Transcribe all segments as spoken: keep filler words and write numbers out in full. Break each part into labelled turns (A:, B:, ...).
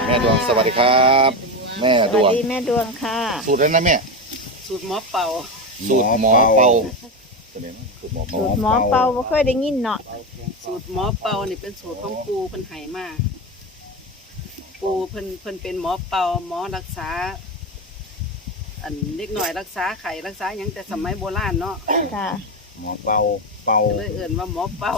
A: แม่ดวงสวัสดีครับแม่ดวง
B: สวัสดีแม่ดวงค่ะ
A: สูตรนั้นนะแม่
C: สูตรหมอเป่า
A: สูตรหมอเป่าสูตรหมอ
B: สู
A: เป่า
B: ตรหมอเป่าบ่เคยได้ยินเนาะ
C: สูตรหมอเป่านี่เป็นสูตรของปูเพิ่นให้มาปูเพิ่นเพิ่นเป็นหมอเป่าหมอรักษาอันเล็กหน่อยรักษาไข้รักษาหยังแต่สมัยโบราณเนาะ
B: ค่ะ
A: หมอเป่าเป่า
C: เลยเอิ่นว่าหมอเป่า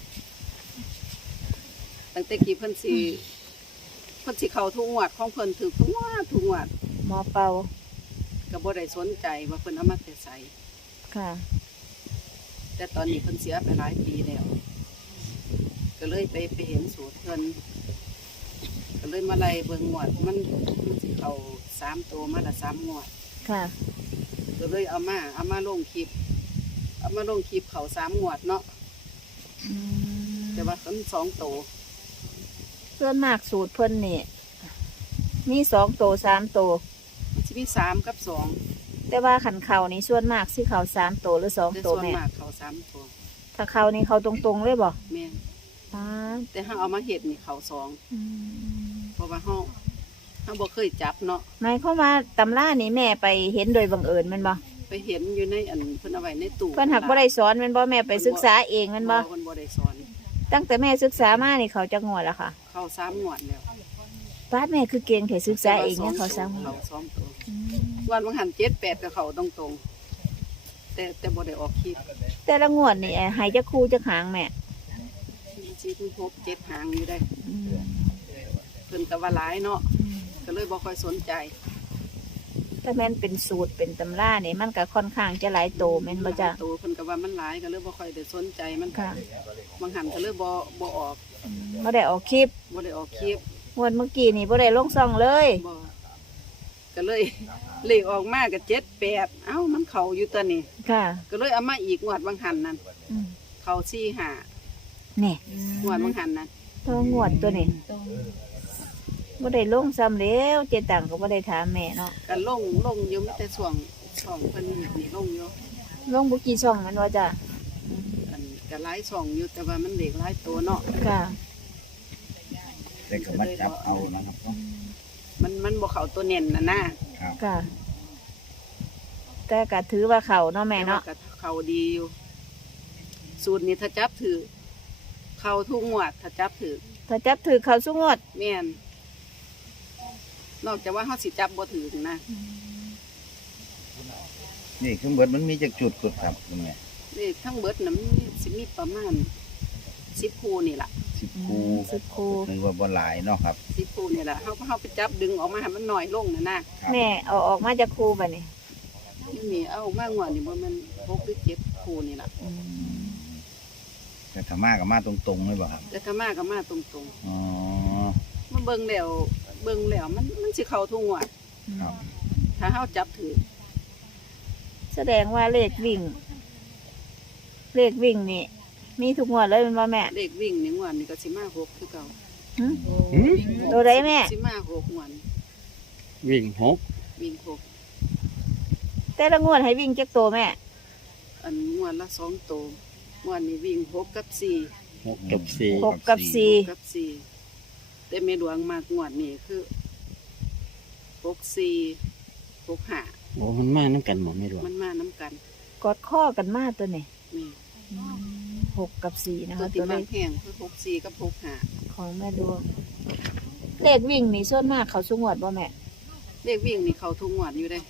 C: ตั้งแต่กี้เพิ่นสิเพิ่นสิเข้าทุกงวดของเพิ่นถือทุกงวดทุกงวด
B: หมอเป่า
C: ก็บ่ได้สนใจว่าเพิ่นเอามาแต่ไส
B: ค่ะ
C: แต่ตอนนี้เพิ่นเสียไปหลายปีแล้วก็เลยไปไปเห็นสูตรเพิ่นก็เลยมาไล่เบิ่งงวดมันมันสิเข้าสามตัวมาละสามงวด
B: ค่ะ
C: ก็เลยเอามาเอามาลงคลิปเอามาลงคลิปเข้าสามงวดเนาะแต่ว่าต้นสองตัว
B: ส่วนมากสูตรเพิ่นนี่มีสองโตสามโต
C: มันจะมีสามกับสอง
B: แต่ว่าขันเข่านี่ส่วนมากสิเข่าสามโตหรือสองโต
C: แม่ส่วนมากเข้าสามตัว
B: ถ้าเข่านี่เขาตรงๆเลยบ่
C: แม่
B: อ๋อ
C: แต่ถ้าเอามาเห็ดนี่เข้าสองเพราะว่าเฮาเฮาบ่เคยจับเนาะ
B: หมายความว่าตำรานี่แม่ไปเห็นโดยบังเอิญแม่นบ่
C: ไปเห็นอยู่ในอันเพิ่นเอาไว้ในตู้
B: เพิ่นหักบ่ได้สอนแม่นบ่แม่ไปศึกษาเองแม่นบ่
C: เพิ่นบ่ได้สอน
B: ตั้งแต่แม่ศึกษามานี่เขาจะงวดแล้วค่ะ
C: เข้าสามงวดแล้ว
B: ป้าแม่คือเก่งแค่ศึกษาเองเนี่ยเขาสาม
C: เข้าสองตัววันบางหันเจ็ดแปดก็เข้าตรงๆแต่แต่บ่ได้ออกคลิป
B: แต่ละงวดนี่ให้จักคู่จักหางแม่
C: สี่ถึงหกเจ็ดหางอยู่ได้เพิ่นก็ว่าหลายเนาะก็เลยบ่ค่อยสนใจ
B: ถ้าแม่นเป็นสูตรเป็นตำราเนี่ยมันก็ค่อนข้างจะหลายโตแม่นบ่จ้ะ
C: โตเพิ่นก็ว่ามันหลายก็เลยบ่ค่อยได้สนใจมัน
B: ค่ะ
C: บางหันก็เลยบ่บ่ออก
B: บ่ได้ออกคลิป
C: บ่ได้ออกคลิป
B: งวดเมื่อกี้นี่บ่ได้ลงซ่องเลย
C: บ่ก็เลยเลขออกมาก็เจ็ดแปดเอ้ามันเข้าอยู่ตัวนี้
B: ค่ะ
C: ก็เลยเอามาอีกงวดบางหันนั่นเข้าสี่ห้า
B: นี่
C: งวดบางหันนั่น
B: ตัวงวดตัวนี้บ่ได้ลงซ้ำแล้วเจตังก็บ่ได้ถามแม่เนาะ
C: ก็ลงลงอยู่มีแต่ช่วงช่องเพิ่นนี่ลงอยู่
B: ลงบ่กี่ช่องมันว่าจ้ะ
C: อันก็หลายช่องอยู่แต่ว่ามันเด็กหลายตัวเนาะ
B: ค่ะ
A: แต่ก็มาจับเอานะครับ
C: มันมันบ่เข้าตัวเน่นน่ะนะ
B: ค่ะแต่ก็ถือว่าเข้าเนาะแม่เนาะ
C: ก็เข้าดีอยู่สูตรนี้ถ้าจับถือเข้าทุกงวดถ้าจับถือ
B: ถ้าจับถือเข้าสุงวด
C: แม่นนอกจากว่าเขาสิจับบ่ถือนะ
A: นี่คือเบิดมันมีจากจุดกดครับคุณแม่
C: นี่ทั้งเบิดน่ะมันสิมีประมาณสิบคู่นี่แหละ
A: สิบคู่
B: สิบคู่
A: นึกว่าบ่หลายเนาะครับ
C: สิบคู่นี่แหละเขาเขาไปจับดึงออกมาให้มันน้อยลงนะนะ
B: แม่เอาออกมาจากคู่บ่นี่
C: นี่เอามากกว่านี่บ่มันหกหรือเจ็ดคู่นี่แหละ
A: แต่ธรรมะกับมาตรงๆเลยบ่ครับ
C: แต่ธรรมะกับมาตรง
A: ๆอ๋อ
C: มันเบิ่งแล้วเบิ่งแล้วมันมันสิเข้าทุกงวดถ้าเขาจับถือ
B: แสดงว่าเลขวิ่งเลขวิ่งนี่มีทุกงวดเลยเป็นว่าแม่
C: เลขวิ่งนี่งวดนี่ก็สิมาหกคือเก่า
B: ตัวใดแม่
C: สิมาหกงวด
D: วิ่งหก
C: วิ่งหก
B: แต่ละงวดให้วิ่งจักตัวแม่
C: อันงวดละสองตัวงวดนี้วิ่งหกกับสี่
D: หกกับสี่
B: หกกับสี่
C: กับสี่แต่เมดวงมากงวดนี่คือหกสี่หกห้า
D: โอ้มันมาน้ำกันหมดไม่รู้
C: มันมาน้ำกัน
B: กอดข้อกันมาตัวนี่
C: นี่
B: หกกับสี่นะคะ
C: ตัวเลขแห้งคือหกสี่กับหกห้า
B: ของแม่ดวงเลขวิ่งนี่ส่วนมากเขาสุงวดบ่แม่
C: เลขวิ่งนี่เขาทุกงวดอยู่ได้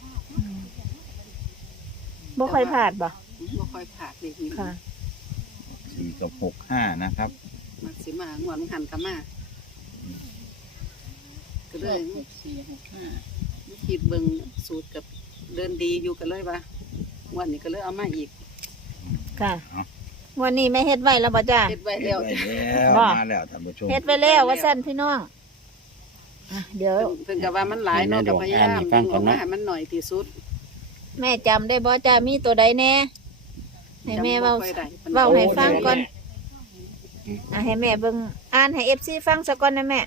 B: บ่ค่อยพลาดบ่
C: บ่ค่อยพลาดเลขวิ่ง
B: ค่ะ
A: สี่กับหกห้านะครับ
C: มักสิมางวดหันกับมาก็เลยหกสี่หกห้าไม่คิดเบิ่งสูตรกับเดินดีอยู่กันเลยปะวันนี้ก็เลยเอามาอีก
B: ค่ะวันนี้ไม่เฮ็ดไว้แล้วบ่จ้า
C: เฮ็ดไว้แล้ว
A: มาแล้วท่านผู้ชม
B: เฮ็ดไว้แล้วว่าสั้นพี่น้องเดี๋ยว
C: เพิ่นก็ว่ามันหลายเนาะก็พยายามดึงออกมาให้มันหน่อยที่สุด
B: แม่จำได้บ่จ้ามีตัวใดแน่ให้แม่เว้าเว้าให้ฟังก่อนอ่ะให้แม่เบิ่งอ่านให้ เอฟ ซี ฟังซะก่อนนะแม่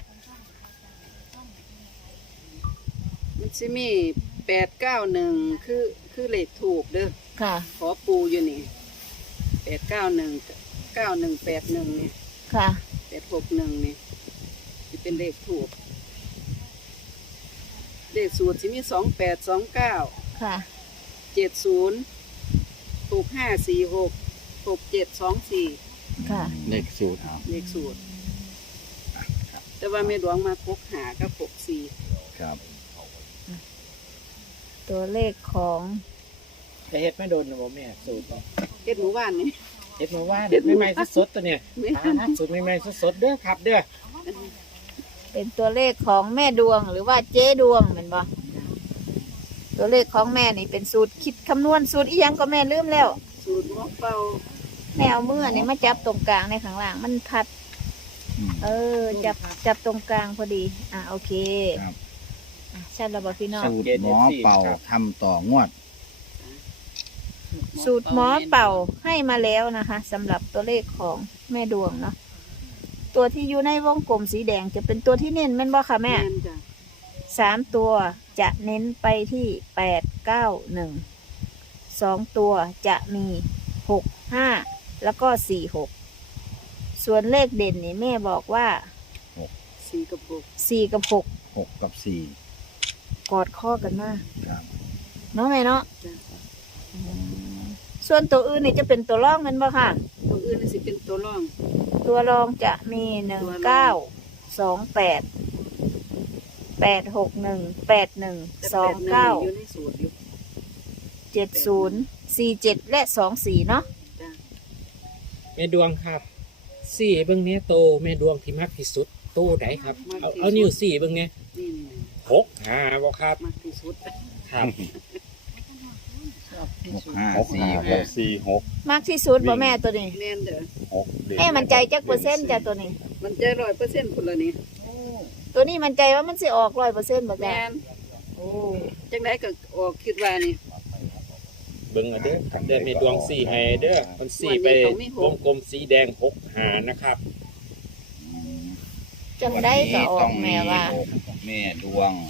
C: มันสิมีแปดเก้าหนึ่งคือคือเลขถูกเด้อ
B: ค่ะ
C: ขอปูอยู่นี่แปดเก้าหนึ่งเก้าหนึ่งแปดหนึ่งนี่
B: ค่ะ
C: แปดหกหนึ่งนี่จะเป็นเลขถูกเลขสูตรสิมีสองแปดสองเก้า
B: ค่ะ
C: เจ็ดศูนย์หกห้าสี่หกหกเจ็ดสองสี่
B: ค่ะ
D: เลขสูตร
A: ครับ
C: เลขสูตร
A: อ่ะครับ
C: แต่ว่าแม่หลวงมาพกหากับหกสี่
A: ครับ
B: ตัวเลขของ
E: จะเฮ็ดไม่โดนนะบ่แม่สูตร
C: เฮ็ดหมู่บ้านนี่
E: เฮ็ดมาว่าเด็ดใหม่ๆสดๆตัวเนี่ย
C: แม่
E: อ่าสูตรใหม่ๆสดๆเด้อครับ เด้อ
B: เป็นตัวเลขของแม่ดวงหรือว่าเจ๊ดวงเป็นบ่ตัวเลขของแม่นี่เป็นสูตรคิดคำนวณสูตรอีหยังก็แม่ลืมแล้ว
C: สูตรหมกเป่า
B: แม่เอามือนี่มาจับตรงกลางในข้างล่างมันพัด
A: อืม
B: เออ จับจับตรงกลางพอดี อ่ะโอเค
A: ครับ
B: อ่ะชัดแล้วบอกพี่น้อง
A: สูตรหมอเป่าทำต่องวด
B: สูตรหมอเป่าให้มาแล้วนะคะสำหรับตัวเลขของแม่ดวงเนาะตัวที่อยู่ในวงกลมสีแดงจะเป็นตัวที่เน้นแม่นบ่ค่ะแม่
C: แม่นจ้ะ
B: สามตัวจะเน้นไปที่แปดเก้าหนึ่งสองตัวจะมีหกห้าแล้วก็สี่หกส่วนเลขเด่นนี่แม่บอกว่า
C: สี่กับหก
B: สี่กับหก
A: หกกับสี่
B: กอดข้อกันมาก
A: ครับ
B: เนาะแม่เนาะ
C: จ้ะ
B: อืมส่วนตัวอื่นนี่จะเป็นตัวร่องแมันบ่ค่ะ
C: ตัวอื่นนี่สิเป็นตัวร่อง
B: ตัวรองจะมีหนึ่งเก้าสองแปดแปดหกหนึ่งแปดหนึ่ง
C: แต่
B: สอง
C: แปดหนึ่
B: เก้า
C: อยู่ในสูตรอยู่
B: เจ็ดศูนย์สี่เจ็ดและสองสี่เนาะ
C: จ้ะ
E: แม่ดวงครับสี่เบิ่งเนี้ยโตแม่ดวงที่มากที่สุดโตไหนครับเอาเอานิ้วสี่เบิ่งเนี้ย
C: นี่
E: หกหาบ่ครับ
C: มากที่สุด
E: ครับ
A: หกห้า
D: หก
A: สี่
D: ห้า
A: ห
D: ห
A: ก
D: กสี่หก
B: มากที่สุดบ่แม่ตัวนี้
C: แม่นเด้อ
D: หกเด่น
B: แม่มันใจจักเปอร์เซ็นต์จ้ะตัวนี้
C: มันใจร้อยเปอร์เซ็นต์คนละนี่
B: ตัวนี้มันใจว่ามันสิออกร้อยเปอร์เซ็นต์บ่จ้ะ
C: แม่น
B: โอ้
C: จังไดก็ออกคิดว่านี่
E: เบิ่งเอาเด้อครับเด้อแม่ดวงสี่ให้เด้อมันสี่ไปวงกลมสีแดงหกหานะครับ
A: อืม
B: จังได้ก็ออกแม่ว่า
A: แม่ดวง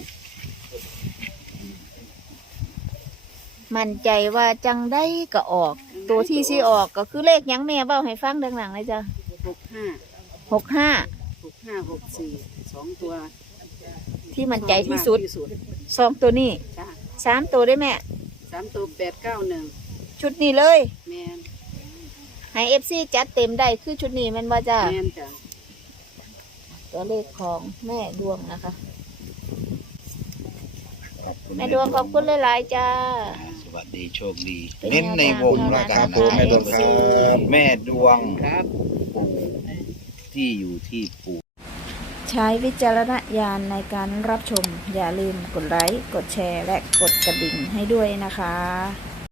B: มั่นใจว่าจังได้ก็ออก ตัวที่สิออกก็คือเลขหยังแม่เว้าให้ฟังดังหลังเลยจ้ะ
C: หกห้า
B: หกห้า
C: หกห้าหกสี่สองตัว
B: ที่มั่นใจที่สุด
C: มากที่สุด
B: สองตัวนี้
C: จ้ะ
B: สามตัวได้แม่
C: สามตัวแปดเก้าหนึ่ง
B: ชุดนี้เลย
C: แม่น
B: ให้เอฟซีจัดเต็มได้คือชุดนี้แมันว่าจ้ะ
C: แม่นจ้ะ
B: ตัวเลขของแม่ดวงนะคะ
A: ขอบคุณ
B: แม่ดวงขอบคุณหลายๆจ้า
A: อ่าสวัสดีโชคดี
B: เป็น
A: เน้นในวง
B: แนว
A: ละ
B: ทาง
A: กัน
B: แม่
A: นะ
B: ดวงครับ
A: แม่ดวง
C: ครับ
A: ปู่ที่อยู่ที่ปู่
B: ใช้วิจารณญาณในการรับชม อย่าลืมกดไลค์ กดแชร์ และกดกระดิ่งให้ด้วยนะคะ